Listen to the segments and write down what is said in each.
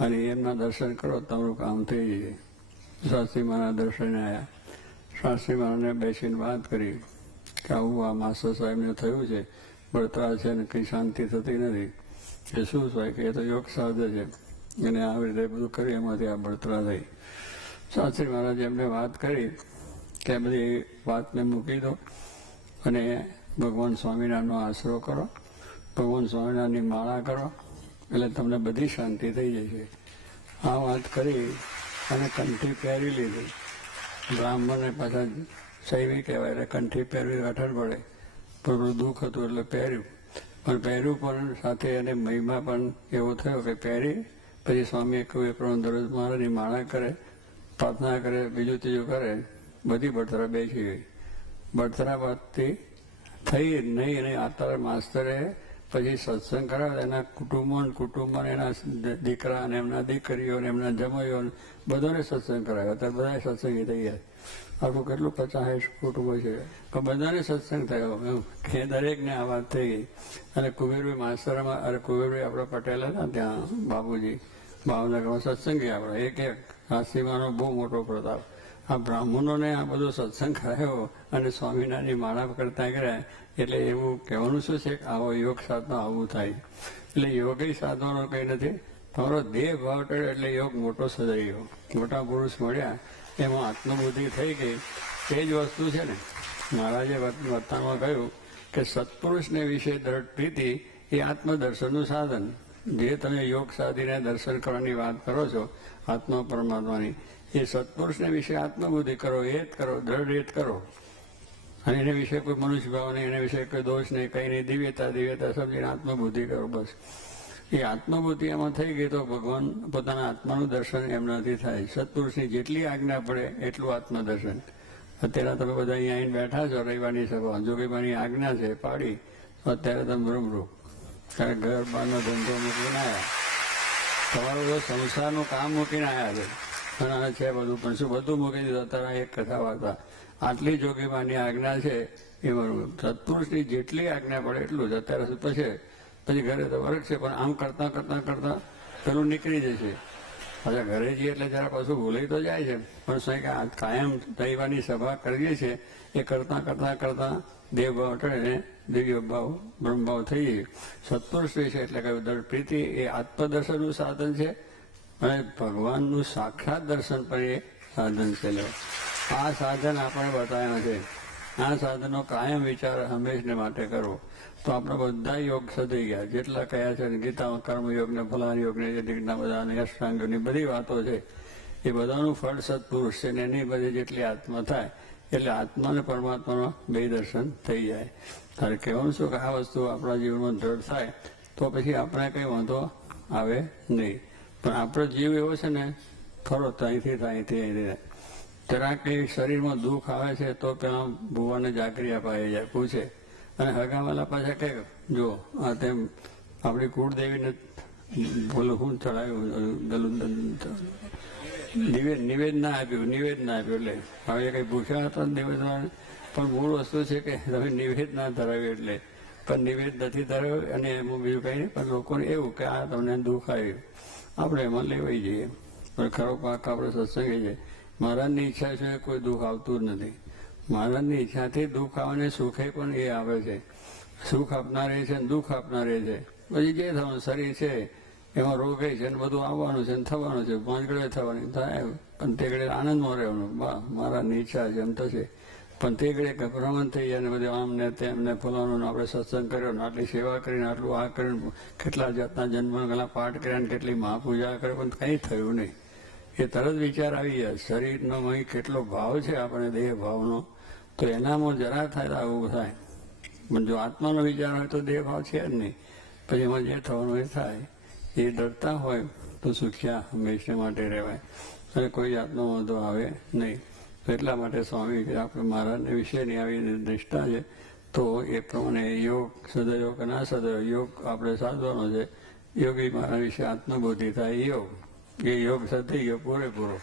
અને એમના દર્શન કરો તમારું કામ થઈ જાય. શાસ્ત્રી મહારાજ દર્શને આવ્યા. શાસ્ત્રી મહારાજને બેસીને વાત કરી કે આવું આ માસ્ટર સાહેબને થયું છે, બળતરા છે અને કંઈ શાંતિ થતી નથી. એ શું થાય કે એ તો યોગ સાધે છે અને આવી રીતે બધું કરી એમાંથી આ બળતરા થઈ. શાસ્ત્રી મહારાજે એમને વાત કરી કે બધી વાતને મૂકી દો અને ભગવાન સ્વામિનારાયણનો આશરો કરો, ભગવાન સ્વામિનારાયણની માળા કરો, એટલે તમને બધી શાંતિ થઈ જશે. આ વાત કરી અને કંઠી પહેરી લીધી. બ્રાહ્મણને પાછા શૈવી કહેવાય એટલે કંઠી પહેરવી કઠણ પડે, પણ દુઃખ હતું એટલે પહેર્યું. પણ પહેર્યું પણ સાથે એને મહિમા પણ એવો થયો કે પહેરી પછી સ્વામીએ કહ્યું એ પ્રમાણે દરરોજ મહારાજની માળા કરે, પ્રાર્થના કરે, બીજું ત્રીજું કરે, બધી બળતરા બેસી ગઈ. બળતરા બાદથી થઈ નહીં અને અત્યારે માસ્તરે પછી સત્સંગ કરાવે એના કુટુંબો એના દીકરા અને એમના દીકરીઓ અને એમના જમાઈઓ બધાને સત્સંગ કરાવ્યો. અત્યારે બધા સત્સંગી થઈ ગયા. આખું કેટલું 50 કુટુંબો છે પણ બધાને સત્સંગ થયો કે દરેકને આ વાત થઈ ગઈ. અને કુબેરભાઈ માસ્તરમાં અરે કુબેરભાઈ આપણા પટેલ હતા ત્યાં બાપુજી ભાવનગરમાં સત્સંગી આપણા એક શાસ્ત્રીમાંનો બહુ મોટો પ્રતાપ. આ બ્રાહ્મણોને આ બધો સત્સંગ કરાયો અને સ્વામિનારાયણની માળા કરતા ગયા. એટલે એવું કહેવાનું શું છે કે આવો યોગ સાધનો આવું થાય. એટલે યોગી સાધવાનો કંઈ નથી, તમારો દેહ ભાવ ટળ્યો એટલે યોગ મોટો સજાઈ ગયો. મોટા પુરુષ મળ્યા એમાં આત્મબુદ્ધિ થઈ ગઈ. તે જ વસ્તુ છે ને મહારાજે વર્તમાનમાં કહ્યું કે સત્પુરુષને વિશે દ્રઢ પ્રીતિ એ આત્મદર્શનનું સાધન. જે તમે યોગ સાધીને દર્શન કરવાની વાત કરો છો આત્મા પરમાત્માની, એ સત્પુરુષને વિશે આત્મબુદ્ધિ કરો, એ જ કરો, દ્રઢ એ જ કરો. અને એને વિશે કોઈ મનુષ્ય ભાવ નહીં, એના વિશે કોઈ દોષ નહીં, કંઈ નહીં, દિવ્યતા સમજીને આત્મબુદ્ધિ કરો બસ. એ આત્મબુદ્ધિ એમાં થઈ ગઈ તો ભગવાન પોતાના આત્માનું દર્શન એમનાથી થાય. સત્પુરુષની જેટલી આજ્ઞા પડે એટલું આત્મદર્શન. અત્યારે તમે બધા અહીંયા આવીને બેઠા છો રવિવારની સભા, જોગીબાની આજ્ઞા છે પાડી તો અત્યારે તમે ભ્રમરૂ કારણ ઘર બહારનો ધંધો મૂકીને આવ્યા, તમારું તો સંસારનું કામ મૂકીને આવ્યા છે અને છે બધું, પણ શું બધું મૂકી દીધું. અત્યારે એક કથા વાર્તા આટલી જોગીબાની આજ્ઞા છે એ બરોબર. સત્પુરુષની જેટલી આજ્ઞા પડે એટલું જ. અત્યારે પછી ઘરે તો વર્ગ છે પણ આમ કરતાં કરતાં કરતાં પેલું નીકળી જશે. પાછા ઘરે જઈએ એટલે જરા પાછું ભૂલાઈ તો જાય છે, પણ શું કે કાયમ દૈવાની સભા કરીએ છીએ એ કરતાં કરતાં કરતાં દેવભાવ ટળે દિવ્ય ભાવ બ્રહ્મભાવ થઈ જાય. સત્પુરુષ વિશે એટલે કે દ્રઢ પ્રીતિ એ આત્મદર્શનનું સાધન છે અને ભગવાનનું સાક્ષાત દર્શન પણ એ સાધન છે. આ સાધન આપણે બતાવ્યા છે. આ સાધનો કાયમ વિચાર હંમેશને માટે કરવો તો આપણે બધા યોગ સધી ગયા. જેટલા કયા છે ગીતામાં કર્મયોગ ને ફલાન યોગ ને રીતના બધા અષ્ટાંગની બધી વાતો છે એ બધાનું ફળ સત્પુરુષ છે ને એની બધી જેટલી આત્મા થાય એટલે આત્મા અને પરમાત્મામાં બે દર્શન થઈ જાય. તારે કહેવાનું શું કે આ વસ્તુ આપણા જીવનમાં દ્રઢ થાય તો પછી આપણે કંઈ વાંધો આવે નહીં. પણ આપણો જીવ એવો છે ને ખરો ત્યાંથી થાય જરા કંઈ શરીરમાં દુઃખ આવે છે તો પેલા ભુવાને જાગરી અપાઈ જાય પૂછે અને હગાવાલા પાછા કે જો આ તેમ આપણી કુળદેવીને બોલો હું ચડાવ્યું નિવેદ ના આપ્યું એટલે હવે કંઈ ભૂખ્યા હતા નિવેદ, પણ મૂળ વસ્તુ છે કે તમે નિવેદ ના ધરાવ્યું એટલે પણ નિવેદ નથી ધરાવ્યું અને એમાં બીજું કંઈ નહીં. પણ લોકોને એવું કે આ તમને દુઃખ આવ્યું આપણે એમાં લેવાઈ જઈએ. પણ ખરો પાક આપણે સત્સંગી છે. મહારાજની ઈચ્છા છે કોઈ દુઃખ આવતું જ નથી. મહારાજની ઈચ્છાથી દુઃખ આવે ને સુખે પણ એ આવે છે. સુખ આપનારે છે ને દુઃખ આપનારે છે. પછી જે થવાનું શરીર છે એમાં રોગે છે ને બધું આવવાનું છે ને થવાનું છે, ભાંજગડે થવાની થાય પણ તે ઘડે આનંદમાં રહેવાનું. મહારાજની ઈચ્છા છે એમ થશે. પણ તે ઘડે ગભરામણ થઈ જાય ને બધું આમ ને તેમ ને ફલાણું આપણે સત્સંગ કર્યો ને આટલી સેવા કરીને આટલું આ કરીને કેટલા જાતના જન્મ ગલા પાઠ કર્યા ને કેટલી મહાપૂજા કરી પણ કંઈ થયું નહીં. એ તરત વિચાર આવી જાય શરીરનો અહીં કેટલો ભાવ છે આપણે દેહ ભાવનો, તો એનામાં જરા થાય આવું થાય. પણ જો આત્માનો વિચાર હોય તો દેહ ભાવ છે જ નહીં. પછી એમાં જે થવાનું એ થાય. એ ડરતા હોય તો સુખ્યા હંમેશા માટે રહેવાય અને કોઈ જાતનો વાંધો આવે નહીં. તો એટલા માટે સ્વામી આપણે મહારાજને વિશેની આવી નિષ્ઠા છે તો એ પ્રમાણે યોગ સદયોગ ના સદયોગ યોગ આપણે સાધવાનો છે. યોગી મહારાજ વિશે આત્મબોધિ થાય યોગ એ યોગ થઈ ગયો પૂરેપૂરો.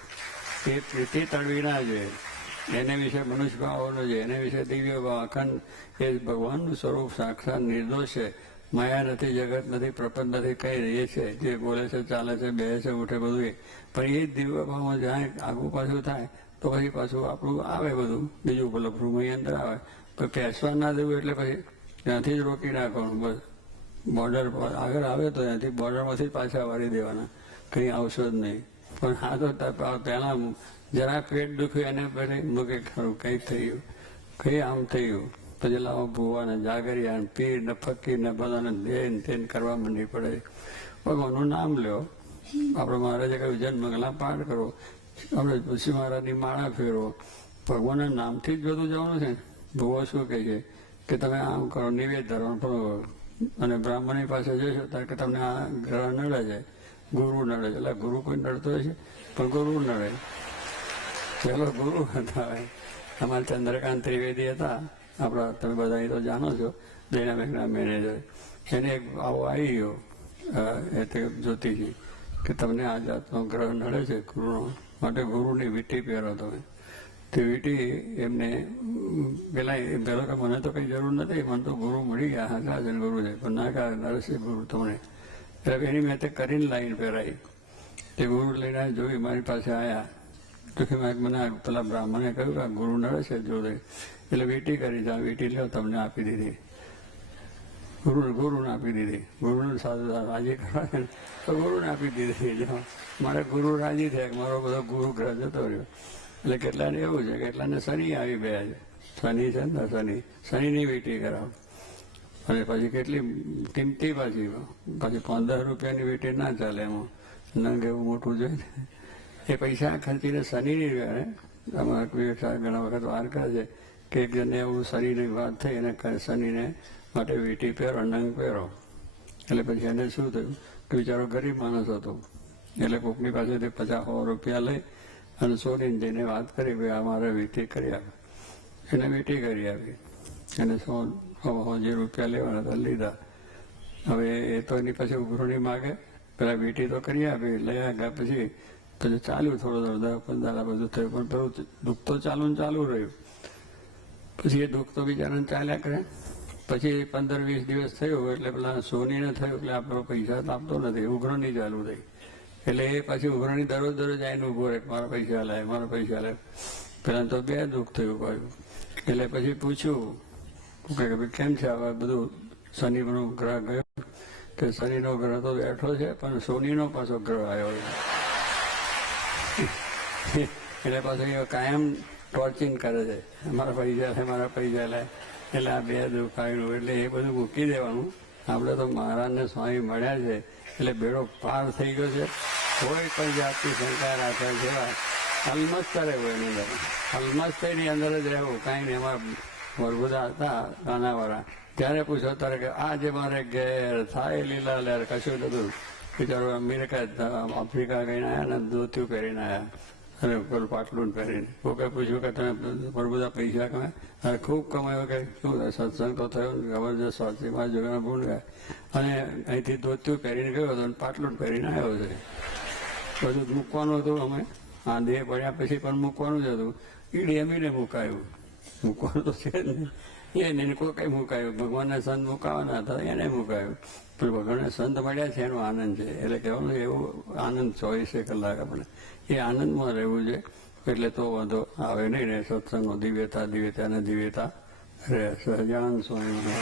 એ પ્રીતિ તળવી ના જોઈએ. એને વિશે મનુષ્ય ભાવ હોવો જોઈએ, એને વિશે દિવ્ય ભાવ અખંડ એ ભગવાનનું સ્વરૂપ સાક્ષાત નિર્દોષ છે માયા નથી, જગત નથી, પ્રપંચ નથી, કઈ એ છે જે બોલે છે, ચાલે છે, બે છે, ઉઠે, બધું એ. પણ એ જ દિવ્ય ભાવમાં જ્યાં આગું પાછું થાય તો પછી પાછું આપણું આવે બધું બીજું પેલું ભ્રૂમય અંદર આવે. પણ પેસવા ના દેવું એટલે પછી ત્યાંથી જ રોકી નાખવાનું. બસ બોર્ડર પર આગળ આવે તો ત્યાંથી બોર્ડરમાંથી પાછા વાળી દેવાના, કંઈ આવશો જ નહીં. પણ હા તો પહેલા જરા પેટ દુખ્યું એને પછી મૂકે ખરું કંઈક થયું, કંઈ આમ થયું, પછી લાવો ભૂવા ને જાગરિયા ને પીર ને ફકીર ને બધાને દેન તેન કરવા માંડી પડે. ભગવાનનું નામ લ્યો, આપણે મહારાજે કહ્યું જન્મગલા પાઠ કરો, આપણે તુલસી મહારાજની માળા ફેરવો, ભગવાનના નામથી જ બધું જવાનું છે. ભૂવો શું કહે છે કે તમે આમ કરો, નિવેદ ધરવાનું કરો, અને બ્રાહ્મણની પાસે જશો ત્યારે કે તમને આ ગ્રહ નડે છે, ગુરુ નડે છે. એટલે ગુરુ કોઈ નડતો હોય છે, પણ ગુરુ નડે. પેલો ગુરુ હતા અમારા ચંદ્રકાંત ત્રિવેદી હતા, આપણા તમે બધા એ તો જાણો છો, ડાયનામિકના મેનેજર. એને એક આવો આવી ગયો એ તે જ્યોતિષી કે તમને આ જાતનો ગ્રહ નડે છે ગુરુનો, માટે ગુરુની વીંટી પહેરો તમે. તે વીંટી એમને પેલો કે મને તો કંઈ જરૂર નથી, મને તો ગુરુ મળી ગયા, હાજર ગુરુ છે, પણ ના કારણે નડશે ગુરુ તમને. એટલે એની મેં તે કરીને લાઈન પહેરાઈ. તે ગુરુ લઈને જોઈ, મારી પાસે આવ્યા તો કે મને પેલા બ્રાહ્મણે કહ્યું કે આ ગુરુ નડે છે જોડે, એટલે વીંટી કરી જા, વીંટી લ્યો, તમને આપી દીધી. ગુરુને આપી દીધી. ગુરુને સાધુ રાજી કરવા છે ને તો ગુરુને આપી દીધી. મારે ગુરુ રાજી થયા, મારો બધો ગુરુ ગ્રહ જતો રહ્યો. એટલે કેટલાને એવું છે, કેટલાને શનિ આવી ગયા છે. શનિ છે ને, શનિની વીંટી કરાવો. અને પછી કેટલી કિંમતી પાછી 15 રૂપિયાની વીંટી ના ચાલે એમાં, નંગ એવું મોટું જોઈએ. એ પૈસા ખર્ચીને શનિની ઘણા વખત વાર કરે છે કે એક જણને એવું શનિની વાત થઈ અને શનિને માટે વીંટી પહેરો, નંગ પહેરો. એટલે પછી એને શું થયું કે બિચારો ગરીબ માણસ હતો, એટલે કોકની પાસેથી 50-100 રૂપિયા લઈ અને સોનીને જઈને વાત કરી કે આ મારે વીંટી કરી આપે. એને વીંટી કરી આપી, એને 100 રૂપિયા લેવાના હતા, લીધા. હવે એ તો એની પછી ઉઘરણી માગે, પેલા વીંટી તો કરી આપી, લઈ આવ્યા. પછી ચાલ્યું થોડો 10-15 બધું થયું, પણ પેલું દુઃખ તો ચાલુ રહ્યું. પછી એ દુઃખ તો બિચારાને ચાલ્યા કરે. પછી 15-20 દિવસ થયું એટલે પેલા સોનીને થયું એટલે આપણો પૈસા આપતો નથી, ઉઘરણી ચાલુ થઈ. એટલે એ પછી ઉઘરણી દરરોજ આવીને ઉભો રહે, મારા પૈસા લાય, મારા પૈસા લાય. પેલા તો 2 દુઃખ થયું પાછું. એટલે પછી પૂછ્યું કે કેમ છે હવે બધું, શનિનો ગ્રહ ગયો કે શનિનો ગ્રહ તો બેઠો છે પણ સોનીનો પાછો ગ્રહ આવ્યો. એટલે પાછું એ કાયમ ટોર્ચિંગ કરે છે, મારા પૈસા લે, મારા પૈસા લે. એટલે આ 2 દુઃખ આવ્યું. એટલે એ બધું મૂકી દેવાનું. આપણે તો મહારાજને સ્વામી મળ્યા છે એટલે બેડો પાર થઈ ગયો છે. કોઈ પણ જાતની શંકા રાખે જેવા અલમસ્ત રહેવું એની અંદર, અલમસ્તની અંદર જ રહેવું. કાંઈ નહીં. એમાં વરબુદા હતા નાનાવાળા, ત્યારે પૂછો ત્યારે કે આજે મારે ઘેર થાય લીલા લહેર, કશું નતું. બિચારો અમેરિકા આફ્રિકા ગઈને આવ્યા ને ધોતિયું પહેરીને આવ્યા અને પેલું પાટલું પહેરીને. કોકે પૂછ્યું કે તમે વરબુદા પૈસા કમાય? હવે ખૂબ કમાયો. કે શું સત્સંગ તો થયો ને, જબરજસ્ત સ્વાસ્થ્યમાં જોગાના ગુણ ગયા. અને અહીંથી ધોતિયું પહેરીને ગયો હતો અને પાટલું પહેરીને આવ્યો છે. બધું મૂકવાનું હતું. અમે આ દેહ પડ્યા પછી પણ મૂકવાનું જ હતું. ઈડી એમીને મુકાયું, મૂકવાનું તો છે જ નહીં. એને કોઈ કઈ મુકાયું. ભગવાનના સંત મુકાવાના હતા એને મુકાયું. પણ ભગવાનના સંત મળ્યા છે એનો આનંદ છે. એટલે કહેવાનું એવું આનંદ 24 કલાક આપણે એ આનંદમાં રહેવું છે. એટલે તો વાંધો આવે નહીં ને. સત્સંગો દિવ્યતા ને દિવ્યતા રહે. સહજાનંદ સ્વામી.